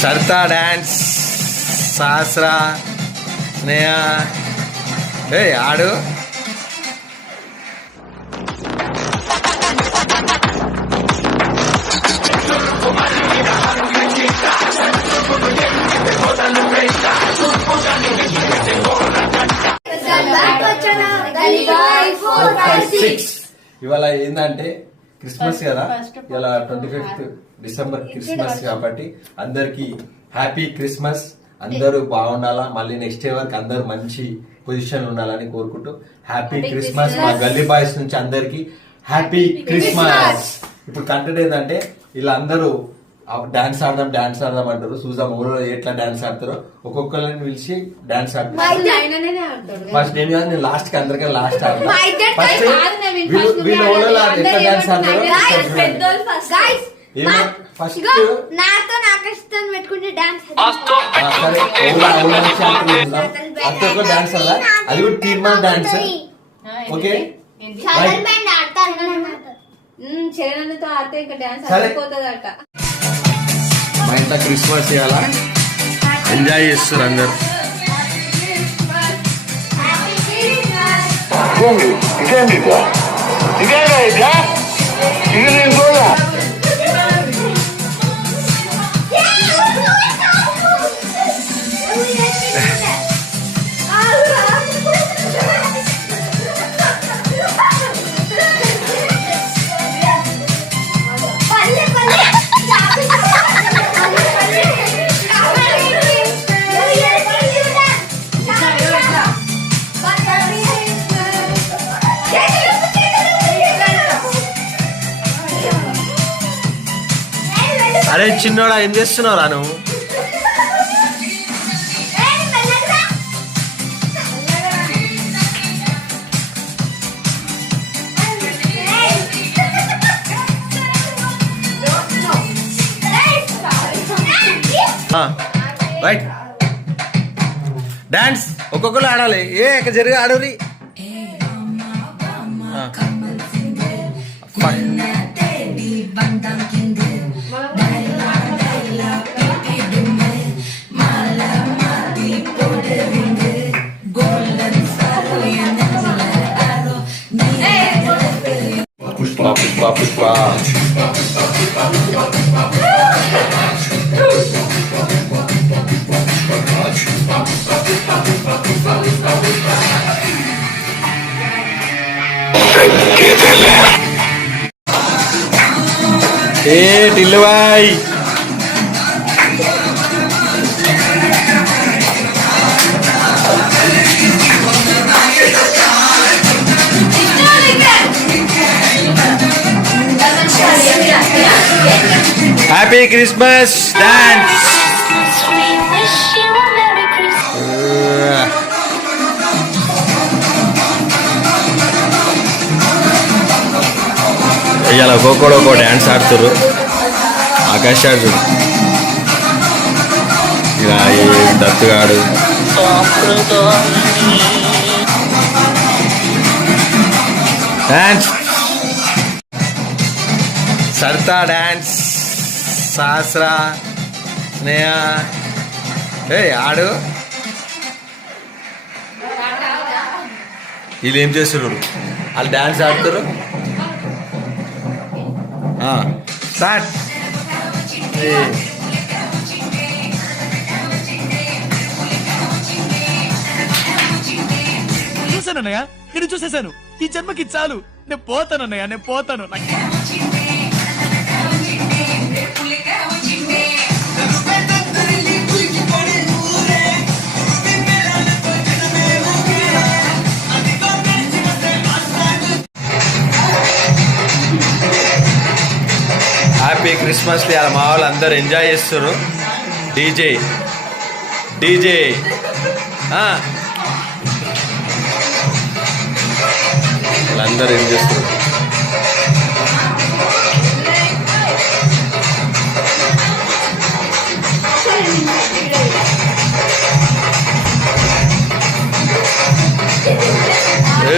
Sarita dance, Sahasra, Sneha, ఏ ఆడు. ఇవాళ ఏంటంటే క్రిస్మస్ కదా, ఇలా 25th డిసెంబర్ క్రిస్మస్ కాబట్టి అందరికి హ్యాపీ క్రిస్మస్. అందరూ బాగుండాలా, మళ్ళీ నెక్స్ట్ ఇయర్ వరకు అందరు మంచి పొజిషన్ ఉండాలని కోరుకుంటూ హ్యాపీ క్రిస్మస్. మా గల్లీ బాయ్స్ నుంచి అందరికి హ్యాపీ క్రిస్మస్. ఇప్పుడు కంటెంట్ ఏంటంటే ఇలా అందరూ డాన్స్ ఆడదాం అంటారు. చూద్దాం ఊళ్ళో ఎట్లా డాన్స్ ఆడతారో. ఒక్కొక్కరిని పిలిచి డాన్స్ ఆడతారు. ఫస్ట్ నేను కాదు, నేను లాస్ట్ కి అందరికీ లాస్ట్ ఆడతాను. వీళ్ళు ఊళ్ళో ఎట్లా డాన్స్ ఆడతారో ఫస్ట్ డాన్స్ అలా, అది కూడా తీర్మాన్ డాన్స్. ఓకే మా ఇంట్లో క్రిస్మస్ ఇవాళ ఎంజాయ్ చేస్తారు అందరు. అరే చిన్నోడా, ఏం చేస్తున్నావురా నువ్వు? రైట్, డాన్స్ ఒక్కొక్కరు ఆడాలి. జరిగి ఆడవి. పుష్ప పుష్ప పుష్ప టిల్లు భాయ్. Happy Christmas dance. ఇవాళ ఒక్కొక్కడు ఒక్కో డ్యాన్స్ ఆడుతుర్రు. ఆకాష్ ఆడుతుడు, ఇక దత్తుగాడు, డాన్స్. సరితా డాన్స్, సహస్ర, స్నేహ, ఏ ఆడు. వీళ్ళు ఏం చేస్తున్నారు? వాళ్ళు డాన్స్ ఆడుతారు. స్టార్ట్. చూసానన్నయ్య, నేను చూసేసాను. ఈ జన్మకి చాలు, నేను పోతానన్నయ్య, నేను పోతాను. Happy Christmas. ఇలా మా వాళ్ళు అందరు ఎంజాయ్ చేస్తారు. డీజే వాళ్ళందరూ ఏం చేస్తారు?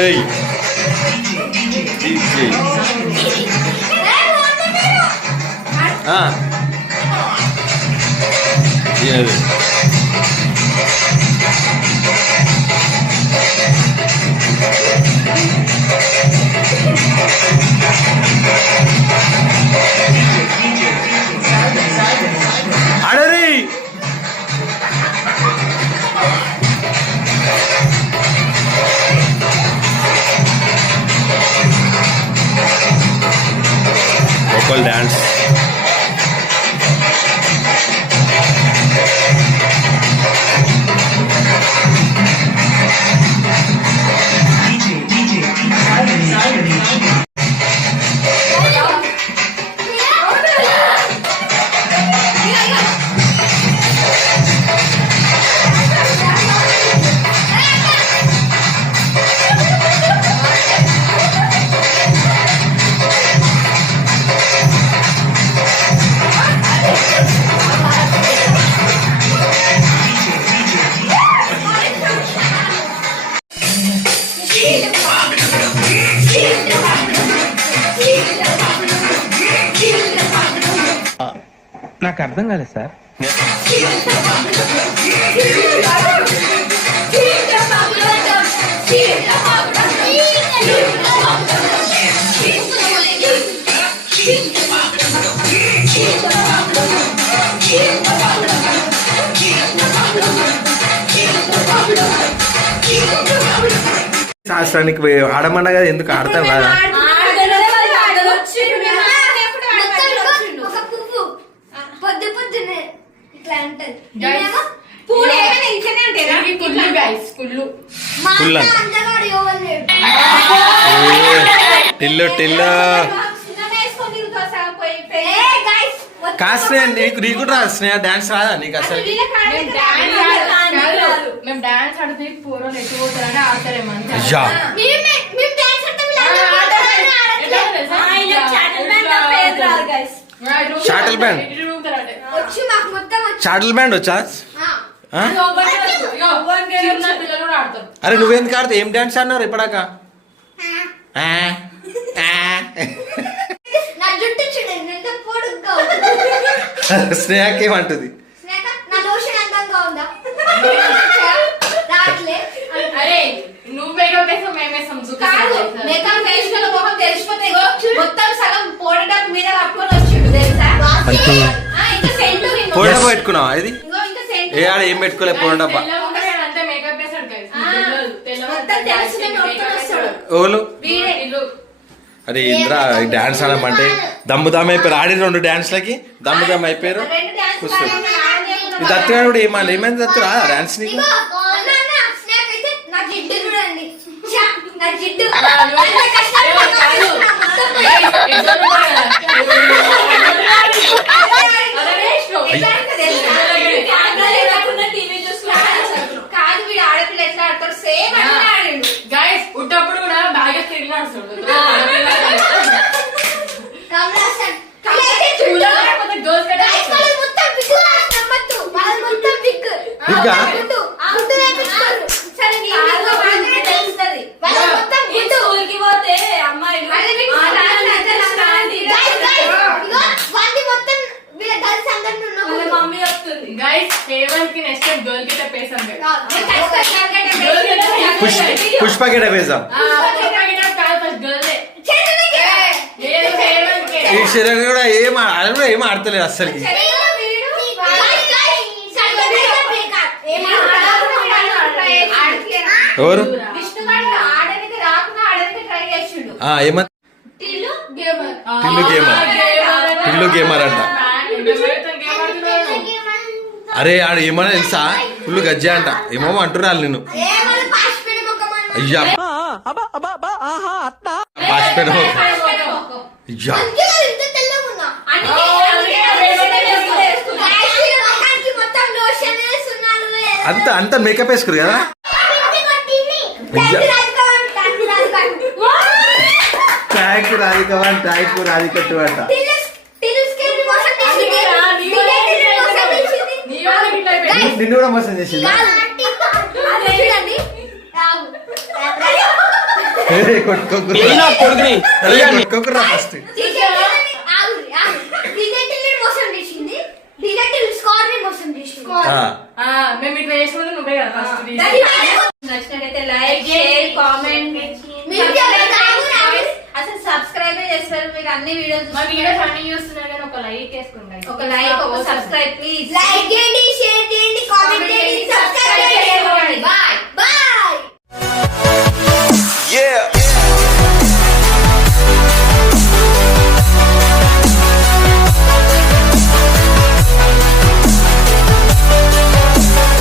ఏయ్ డీజే అడరి ఒకళ్ళు డాన్స్ నాకు అర్థం కాలేదు సార్. శాస్త్రానికి ఆడమన్నా కదా, ఎందుకు ఆడతాం కదా. టిల్లు టిల్లు కాస్త నీకు కూడా రా స్నేహ డాన్స్ రాదా నీకు అసలు? మేము డాన్స్ ఆడితే పూర్వం ఎటు పోతారని ఆడతారేమో. షాటిల్ బ్యాండ్ షాటిల్ బ్యాండ్ వచ్చా? అరే నువ్వెందుకు ఆడతావు? ఏం డాన్స్ అన్నారు ఇప్పడాక? స్నేహకేమంటుంది? నువ్వు మేకప్ వేసావు, మేమేసాం. మేకప్ వేసిన మొహం తెలిసిపోతే మొత్తం సగం పోడటం మీద పట్టుకొని వచ్చిండు తెలుసా. పోడ పెట్టుకున్నావా? ఇది ఏ ఆడ ఏం పెట్టుకోలే పోడ డబ్బా. ఓలు అరే ఇంద్రా డాన్స్ ఆడమంటే దమ్ము దమ్ అయిపోయారు. ఆడి 2 డాన్స్లకి దమ్ము దమ్ అయిపోయారు. దత్తుగా కూడా ఏమైంది దత్తు రా డాన్స్ నీకు? కాదు వీడు ఆడపిల్ల ఎట్లా ఆడతారు సేమ్ గైస్. ఉట్టప్పుడు కూడా బాగా తిరిగి ఆడుతుంది. పుష్ప గెట వేసాం. ఈ శరీరం కూడా ఏం ఆడతలేదు అస్సలకి. ఎవరు ఏమన్నా టిల్లు గేమర్ అంట. అరే ఆడు ఏమన్నా తెలుసా? ఫుల్ గజ్జా అంట. ఏమో అంటున్నారు నిన్ను. అయ్యా పాసిపోయిన అయ్యా అంత మేకప్ వేసుకురు కదా. ట్యాంక్ రాధికవా ట్యాంక్ రాధికట్టు అంట. నిన్ను కూడా మోసం చేసింది. కొట్టుకోకురా ఫస్ట్. మేము ఇట్లా చేసినప్పుడు నువ్వే కదా ఫస్ట్ నచ్చినట్టయితే లైక్ షేర్ కామెంట్ అసలు సబ్స్క్రైబ్ చేస్తారు మీరు అన్ని వీడియోస్ మా వీడియోస్ అన్ని చూస్తున్నారు కానీ ఒక లైక్ వేసుకుంటారు ఒక లైక్ ఒక సబ్స్క్రైబ్ ప్లీజ్